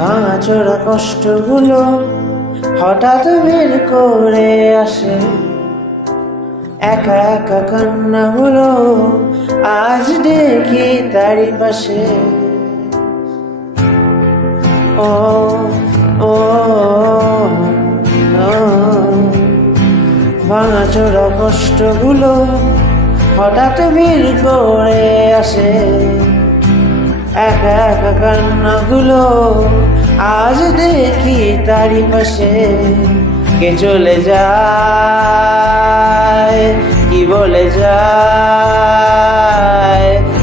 ভাঙাচোরা কষ্টগুলো হঠাৎ বের করে আসে, একা একা কান্নাগুলো আজ দেখি তারি পাশে। ও ও ভাঙাচোরা কষ্টগুলো হঠাৎ বের করে আসে, একা একা কান্নাগুলো আজ দেখি তারি পাশে। কে চলে যায়, কি বলে যায়,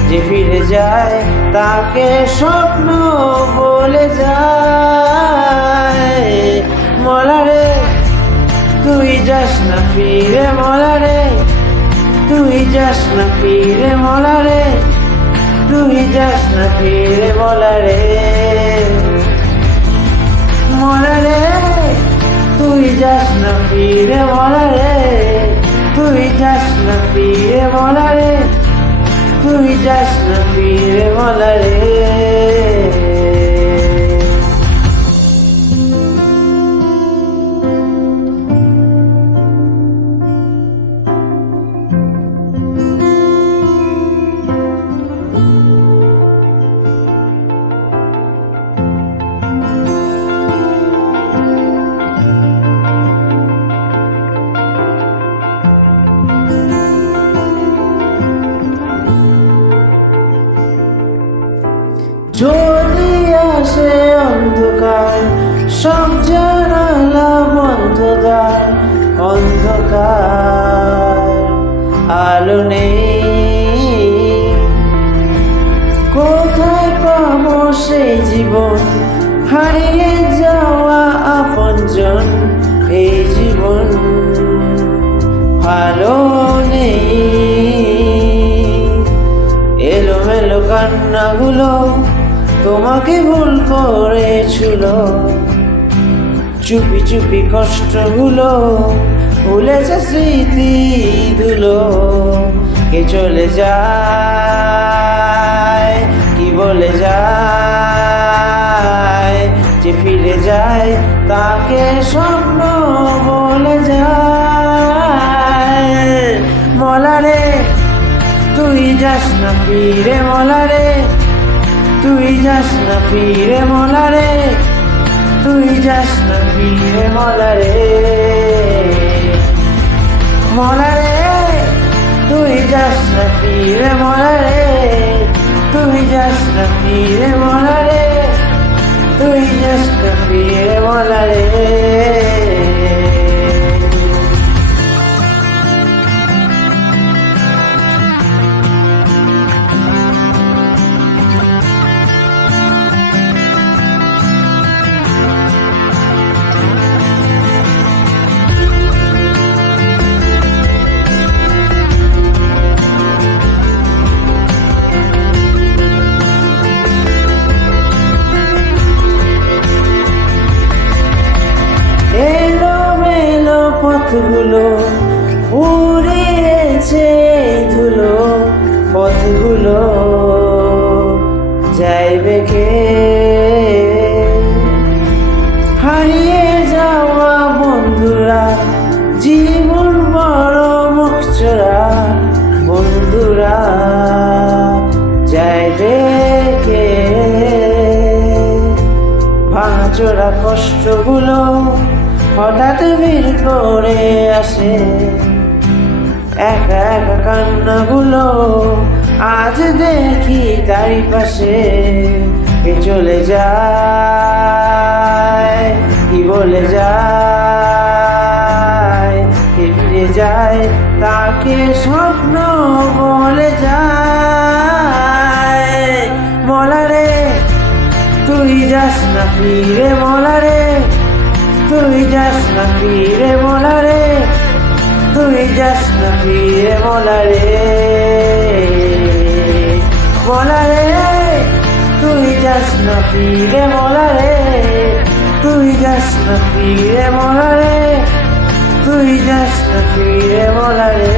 যে ফিরে যায় তাকে স্বপ্ন বলে যায়। মলারে তুই যাস না ফিরে, মলারে তুই যাস না ফিরে, মলারে তুই যাস না ফিরে, মলারে মলারে তুই যাস না ফিরে, মলারে তুই যাস না ফিরে, মলারে তুই যাস না ফিরে, মলারে। যদি আসে অন্ধকার, সব জানালা বন্ধ দ্বার, অন্ধকার আলো নেই, কোথায় পাবো সেই জীবন, হারিয়ে যাওয়া আপনজন, এই জীবন ভালো নেই। এলোমেলো কান্নাগুলো তোমাকে ভুল করেছিল, চুপি চুপি কষ্টগুলো ভুলেছে স্মৃতিগুলো। কে চলে যায়, কি বলে যায়, যে ফিরে যায় তাকে স্বপ্ন বলে যায়। মলারে তুই যাস না ফিরে, মলারে তুই যাস না ফিরে, মলারে তুই যাস না ফিরে, মলারে মলারে তুই যাস না ফিরে, মলারে তুই যাস না ফিরে, মলারে তুই যাস না ফিরে, মলারে। পথগুলো উড়িয়েছে ধুলো, পথগুলো যাইবে কে, হারিয়ে যাওয়া বন্ধুরা জীবন বড় মুখচোরা, বন্ধুরা যাইবে কে। ভাঙাচোরা কষ্টগুলো হঠাৎ বের করে আসে, একা একা কান্নাগুলো আজ দেখি তারি পাশে। কে চলে যায়, কি বলে যায়, কে ফিরে যায় তাকে স্বপ্ন বলে যায়। মলারে তুই যাস না ফিরে, মলারে তুই যাস না ফিরে, মলারে তুই যাস না ফিরে, মলারে মলারে তুই যাস না ফিরে, মলারে তুই যাস না ফিরে, মলারে তুই যাস না ফিরে, মলারে।